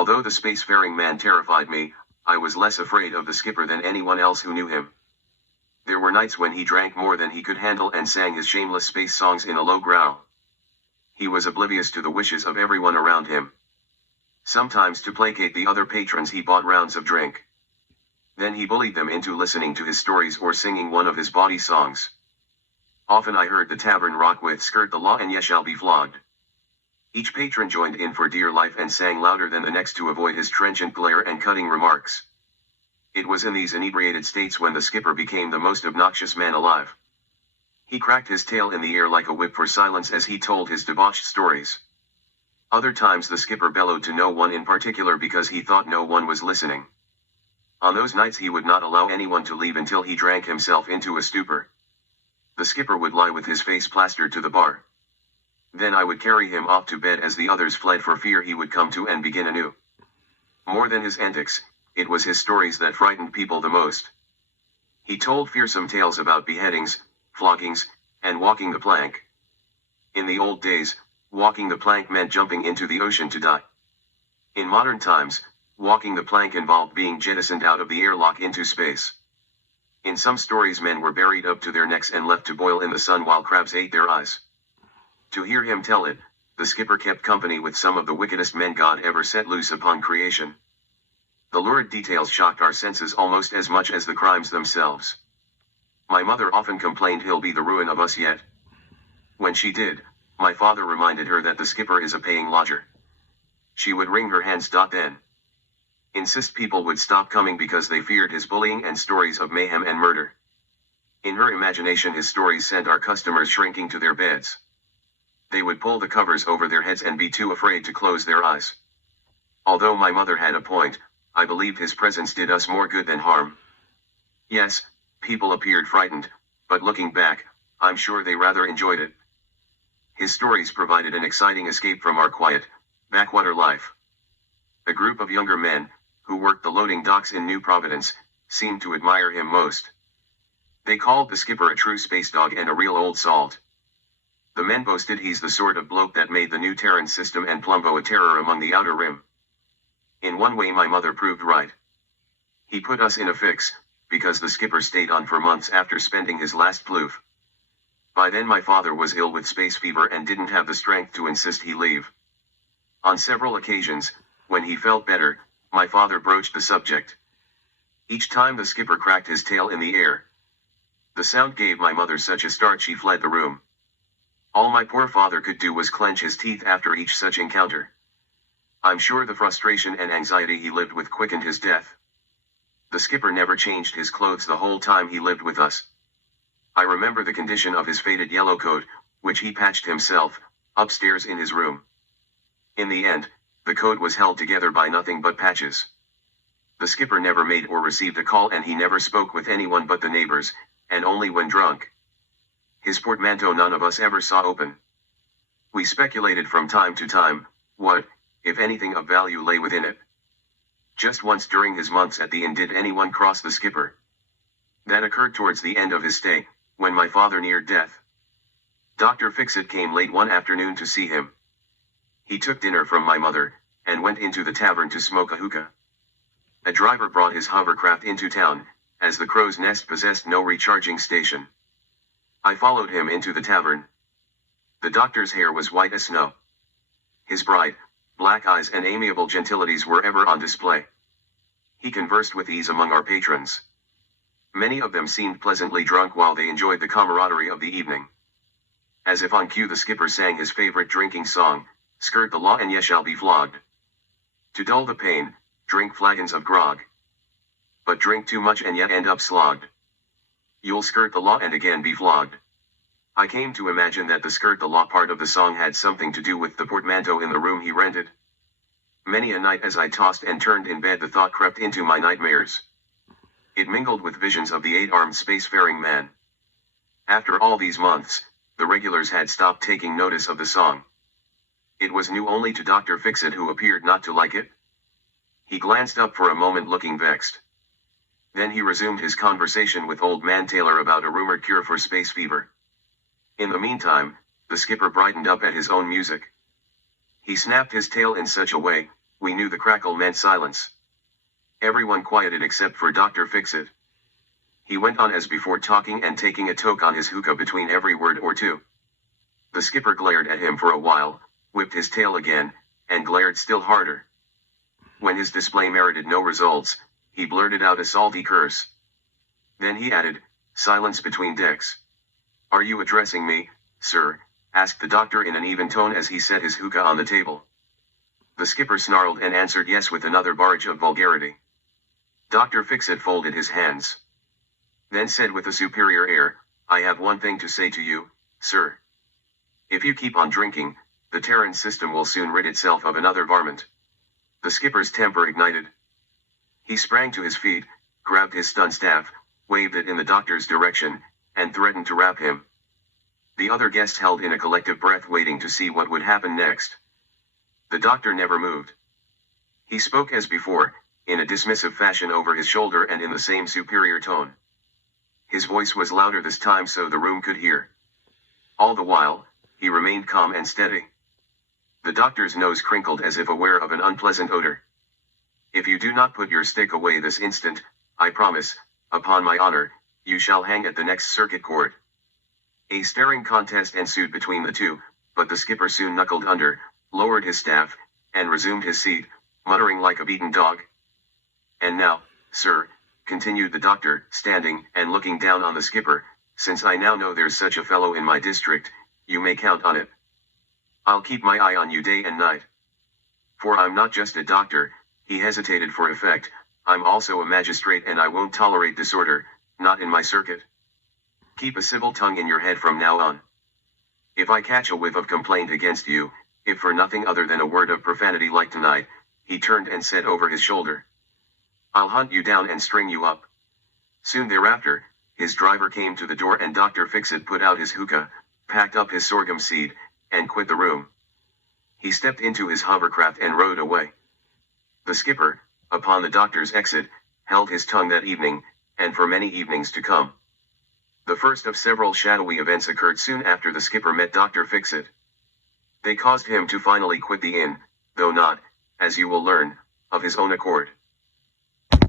Although the spacefaring man terrified me, I was less afraid of the skipper than anyone else who knew him. There were nights when he drank more than he could handle and sang his shameless space songs in a low growl. He was oblivious to the wishes of everyone around him. Sometimes to placate the other patrons he bought rounds of drink. Then he bullied them into listening to his stories or singing one of his bawdy songs. Often I heard the tavern rock with "Skirt the Law" and "Ye Shall Be Flogged." Each patron joined in for dear life and sang louder than the next to avoid his trenchant glare and cutting remarks. It was in these inebriated states when the skipper became the most obnoxious man alive. He cracked his tail in the air like a whip for silence as he told his debauched stories. Other times the skipper bellowed to no one in particular because he thought no one was listening. On those nights he would not allow anyone to leave until he drank himself into a stupor. The skipper would lie with his face plastered to the bar. Then I would carry him off to bed as the others fled for fear he would come to and begin anew. More than his antics, it was his stories that frightened people the most. He told fearsome tales about beheadings, floggings, and walking the plank. In the old days, walking the plank meant jumping into the ocean to die. In modern times, walking the plank involved being jettisoned out of the airlock into space. In some stories men were buried up to their necks and left to boil in the sun while crabs ate their eyes. To hear him tell it, the skipper kept company with some of the wickedest men God ever set loose upon creation. The lurid details shocked our senses almost as much as the crimes themselves. My mother often complained he'll be the ruin of us yet. When she did, my father reminded her that the skipper is a paying lodger. She would wring her hands. Then insist people would stop coming because they feared his bullying and stories of mayhem and murder. In her imagination his stories sent our customers shrinking to their beds. They would pull the covers over their heads and be too afraid to close their eyes. Although my mother had a point, I believed his presence did us more good than harm. Yes, people appeared frightened, but looking back, I'm sure they rather enjoyed it. His stories provided an exciting escape from our quiet, backwater life. A group of younger men, who worked the loading docks in New Providence, seemed to admire him most. They called the skipper a true space dog and a real old salt. The men boasted he's the sort of bloke that made the new Terran system and Plumbo a terror among the outer rim. In one way my mother proved right. He put us in a fix, because the skipper stayed on for months after spending his last ploof. By then my father was ill with space fever and didn't have the strength to insist he leave. On several occasions, when he felt better, my father broached the subject. Each time the skipper cracked his tail in the air. The sound gave my mother such a start she fled the room. All my poor father could do was clench his teeth after each such encounter. I'm sure the frustration and anxiety he lived with quickened his death. The skipper never changed his clothes the whole time he lived with us. I remember the condition of his faded yellow coat, which he patched himself, upstairs in his room. In the end, the coat was held together by nothing but patches. The skipper never made or received a call and he never spoke with anyone but the neighbors, and only when drunk. His portmanteau none of us ever saw open. We speculated from time to time, what, if anything of value lay within it. Just once during his months at the inn did anyone cross the skipper. That occurred towards the end of his stay, when my father neared death. Dr. Fixit came late one afternoon to see him. He took dinner from my mother, and went into the tavern to smoke a hookah. A driver brought his hovercraft into town, as the crow's nest possessed no recharging station. I followed him into the tavern. The doctor's hair was white as snow. His bright, black eyes and amiable gentilities were ever on display. He conversed with ease among our patrons. Many of them seemed pleasantly drunk while they enjoyed the camaraderie of the evening. As if on cue the skipper sang his favorite drinking song, "Skirt the law and ye shall be flogged." To dull the pain, drink flagons of grog. But drink too much and yet end up slogged. You'll skirt the law and again be flogged. I came to imagine that the skirt the law part of the song had something to do with the portmanteau in the room he rented. Many a night as I tossed and turned in bed the thought crept into my nightmares. It mingled with visions of the 8-armed spacefaring man. After all these months, the regulars had stopped taking notice of the song. It was new only to Dr. Fixit, who appeared not to like it. He glanced up for a moment looking vexed. Then he resumed his conversation with Old Man Taylor about a rumored cure for space fever. In the meantime, the skipper brightened up at his own music. He snapped his tail in such a way, We knew the crackle meant silence. Everyone quieted except for Dr. Fixit. He went on as before, talking and taking a toke on his hookah between every word or two. The skipper glared at him for a while, whipped his tail again, and glared still harder. When his display merited no results, he blurted out a salty curse. Then he added, "Silence between decks." "Are you addressing me, sir?" asked the doctor in an even tone as he set his hookah on the table. The skipper snarled and answered yes with another barrage of vulgarity. Dr. Fixit folded his hands. Then said with a superior air, "I have one thing to say to you, sir. If you keep on drinking, the Terran system will soon rid itself of another varmint." The skipper's temper ignited. He sprang to his feet, grabbed his stun staff, waved it in the doctor's direction, and threatened to rap him. The other guests held in a collective breath, waiting to see what would happen next. The doctor never moved. He spoke as before, in a dismissive fashion over his shoulder and in the same superior tone. His voice was louder this time so the room could hear. All the while, he remained calm and steady. The doctor's nose crinkled as if aware of an unpleasant odor. "If you do not put your stick away this instant, I promise, upon my honor, you shall hang at the next circuit court." A staring contest ensued between the two, but the skipper soon knuckled under, lowered his staff, and resumed his seat, muttering like a beaten dog. "And now, sir," continued the doctor, standing and looking down on the skipper, "since I now know there's such a fellow in my district, you may count on it. I'll keep my eye on you day and night. For I'm not just a doctor," he hesitated for effect, "I'm also a magistrate, and I won't tolerate disorder, not in my circuit. Keep a civil tongue in your head from now on. If I catch a whiff of complaint against you, if for nothing other than a word of profanity like tonight," he turned and said over his shoulder, "I'll hunt you down and string you up." Soon thereafter, his driver came to the door and Dr. Fixit put out his hookah, packed up his sorghum seed, and quit the room. He stepped into his hovercraft and rode away. The skipper, upon the doctor's exit, held his tongue that evening, and for many evenings to come. The first of several shadowy events occurred soon after the skipper met Dr. Fixit. They caused him to finally quit the inn, though not, as you will learn, of his own accord.